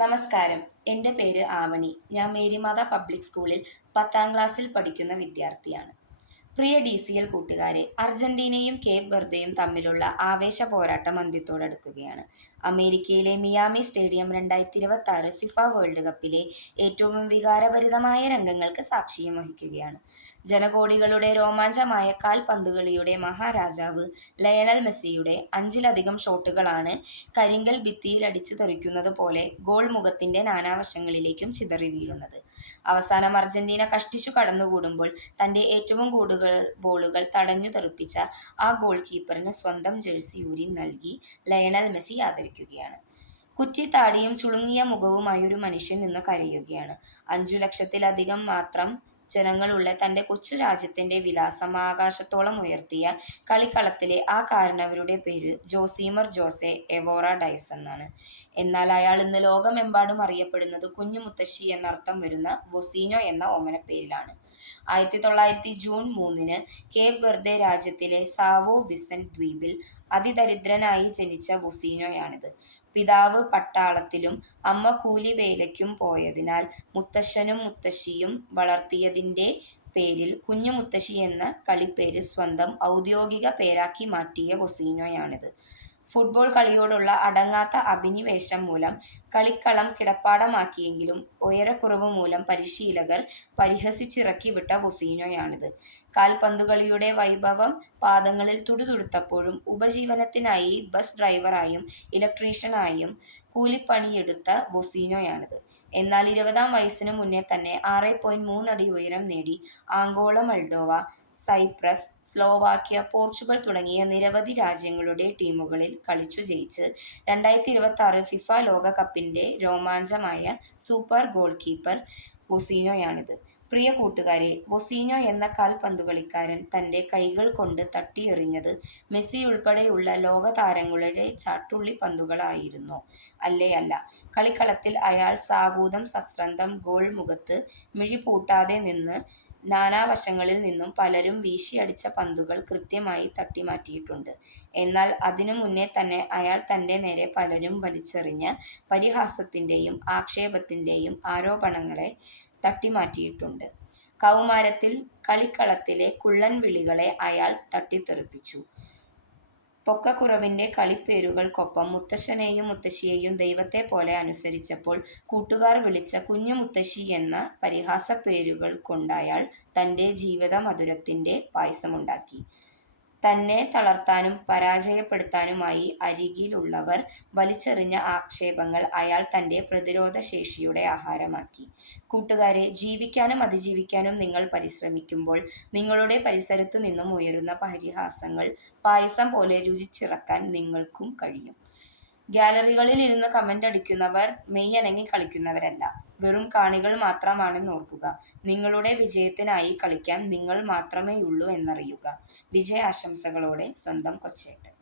നമസ്കാരം. എൻ്റെ പേര് ആവണി. ഞാൻ മേരിമാത പബ്ലിക് സ്കൂളിൽ 10ാം ക്ലാസ്സിൽ പഠിക്കുന്ന വിദ്യാർത്ഥിയാണ്. പ്രിയ DCL കൂട്ടുകാരെ, അർജന്റീനയും കേപ്പ് വെർദെയും തമ്മിലുള്ള ആവേശ പോരാട്ടം അന്ത്യത്തോടടുക്കുകയാണ്. അമേരിക്കയിലെ മിയാമി സ്റ്റേഡിയം 2026 ഫിഫ വേൾഡ് കപ്പിലെ ഏറ്റവും വികാരഭരിതമായ രംഗങ്ങൾക്ക് സാക്ഷ്യം വഹിക്കുകയാണ്. ജനകോടികളുടെ രോമാഞ്ചമായ കാൽപന്തുകളിയുടെ മഹാരാജാവ് ലയണൽ മെസ്സിയുടെ 5ലധികം ഷോട്ടുകളാണ് കരിങ്കൽ ഭിത്തിയിൽ അടിച്ചു തെറിക്കുന്നത് പോലെ ഗോൾ മുഖത്തിന്റെ നാനാവശങ്ങളിലേക്കും ചിതറി വീഴുന്നത്. അവസാനം അർജന്റീന കഷ്ടിച്ചു കടന്നുകൂടുമ്പോൾ തന്റെ ഏറ്റവും കൂടുതൽ ബോളുകൾ തടഞ്ഞു തെറിപ്പിച്ച ആ ഗോൾ കീപ്പറിന് സ്വന്തം ജേഴ്സി ഊരി നൽകി ലയണൽ മെസ്സി ആദരിക്കുകയാണ്. കുറ്റിത്താടിയും ചുളുങ്ങിയ മുഖവുമായി ഒരു മനുഷ്യൻ നിന്ന് കരയുകയാണ്. 5 ലക്ഷത്തിലധികം മാത്രം ജനങ്ങളുള്ള തന്റെ കൊച്ചു രാജ്യത്തിന്റെ വിലാസം ആകാശത്തോളം ഉയർത്തിയ കളിക്കളത്തിലെ ആ കാരണവരുടെ പേര് ജോസീമർ ജോസെ എവോറ ഡയസ് എന്നാണ്. എന്നാൽ അയാൾ ഇന്ന് ലോകമെമ്പാടും അറിയപ്പെടുന്നത് കുഞ്ഞു മുത്തശ്ശി എന്നർത്ഥം വരുന്ന വൊസീഞ്ഞോ എന്ന ഓമനപ്പേരിലാണ്. 1900 ജൂൺ 3-ന് കേപ്പ് വെർദെ രാജ്യത്തിലെ സാവോ വിസന്റ് ദ്വീപിൽ അതിദരിദ്രനായി ജനിച്ച വൊസീഞ്ഞോയാണിത്. പിതാവ് പട്ടാളത്തിലും അമ്മ കൂലിവേലയ്ക്കും പോയതിനാൽ മുത്തശ്ശനും മുത്തശ്ശിയും വളർത്തിയതിന്റെ പേരിൽ കുഞ്ഞു മുത്തശ്ശി എന്ന കളിപ്പേര് സ്വന്തം ഔദ്യോഗിക പേരാക്കി മാറ്റിയ വൊസീഞ്ഞോയാണിത്. ഫുട്ബോൾ കളിയോടുള്ള അടങ്ങാത്ത അഭിനിവേശം മൂലം കളിക്കളം കിടപ്പാടമാക്കിയെങ്കിലും ഉയരക്കുറവ് മൂലം പരിശീലകർ പരിഹസിച്ചിറക്കി വിട്ട വൊസീഞ്ഞോയാണിത്. കാൽപന്തുകളിയുടെ വൈഭവം പാദങ്ങളിൽ തുടുതുടുത്തപ്പോഴും ഉപജീവനത്തിനായി ബസ് ഡ്രൈവറായും ഇലക്ട്രീഷ്യനായും കൂലിപ്പണിയെടുത്ത വൊസീഞ്ഞോയാണിത്. എന്നാൽ 20-ാം വയസ്സിനു മുന്നേ തന്നെ 6.3 അടി ഉയരം നേടി ആംഗോള, മൾഡോവ, സൈപ്രസ്, സ്ലോവാക്യ, പോർച്ചുഗൽ തുടങ്ങിയ നിരവധി രാജ്യങ്ങളുടെ ടീമുകളിൽ കളിച്ചു ജയിച്ച് 2026 ഫിഫ ലോകകപ്പിന്റെ രോമാഞ്ചമായ സൂപ്പർ ഗോൾ കീപ്പർ വൊസീഞ്ഞോയാണിത്. പ്രിയ കൂട്ടുകാരെ, വൊസീഞ്ഞോ എന്ന കാൽപന്തുകളിക്കാരൻ തന്റെ കൈകൾ കൊണ്ട് തട്ടിയെറിഞ്ഞത് മെസ്സി ഉൾപ്പെടെയുള്ള ലോക താരങ്ങളുടെ ചാട്ടുള്ളി പന്തുകളായിരുന്നോ? അല്ല. കളിക്കളത്തിൽ അയാൾ സാഗൂതം സശ്രദ്ധം ഗോൾ മുഖത്ത് മിഴിപൂട്ടാതെ നിന്ന് നാനാവശങ്ങളിൽ നിന്നും പലരും വീശിയടിച്ച പന്തുകൾ കൃത്യമായി തട്ടിമാറ്റിയിട്ടുണ്ട്. എന്നാൽ അതിനു മുന്നേ തന്നെ അയാൾ തന്റെ നേരെ പലരും വലിച്ചെറിഞ്ഞ പരിഹാസത്തിന്റെയും ആക്ഷേപത്തിന്റെയും ആരോപണങ്ങളെ തട്ടിമാറ്റിയിട്ടുണ്ട്. കൗമാരത്തിൽ കളിക്കളത്തിലെ കുള്ളൻ വിളികളെ അയാൾ തട്ടിത്തെറിപ്പിച്ചു. പൊക്കക്കുറവിന്റെ കളിപ്പേരുകൾക്കൊപ്പം മുത്തശ്ശനെയും മുത്തശ്ശിയെയും ദൈവത്തെ പോലെ അനുസരിച്ചപ്പോൾ കൂട്ടുകാർ വിളിച്ച കുഞ്ഞു മുത്തശ്ശി എന്ന പരിഹാസപ്പേരുകൾ കൊണ്ടയാൾ തന്റെ ജീവിത മധുരത്തിന്റെ പായസമുണ്ടാക്കി. തന്നെ തളർത്താനും പരാജയപ്പെടുത്താനുമായി അരികിലുള്ളവർ വലിച്ചെറിഞ്ഞ ആക്ഷേപങ്ങൾ അയാൾ തന്റെ പ്രതിരോധശേഷിയുടെ ആഹാരമാക്കി. കൂട്ടുകാരെ, ജീവിക്കാനും അതിജീവിക്കാനും നിങ്ങൾ പരിശ്രമിക്കുമ്പോൾ നിങ്ങളുടെ പരിസരത്തു നിന്നും ഉയരുന്ന പരിഹാസങ്ങൾ പായസം പോലെ രുചിച്ചിറക്കാൻ നിങ്ങൾക്കും കഴിയും. ഗ്യാലറികളിൽ ഇരുന്ന് കമന്റ് അടിക്കുന്നവർ മെയ്യനങ്ങി കളിക്കുന്നവരല്ല, വെറും കാണികൾ മാത്രമാണെന്നോർക്കുക. നിങ്ങളുടെ വിജയത്തിനായി കളിക്കാൻ നിങ്ങൾ മാത്രമേയുള്ളൂ എന്നറിയുക. വിജയാശംസകളോടെ സ്വന്തം കൊച്ചേട്ടൻ.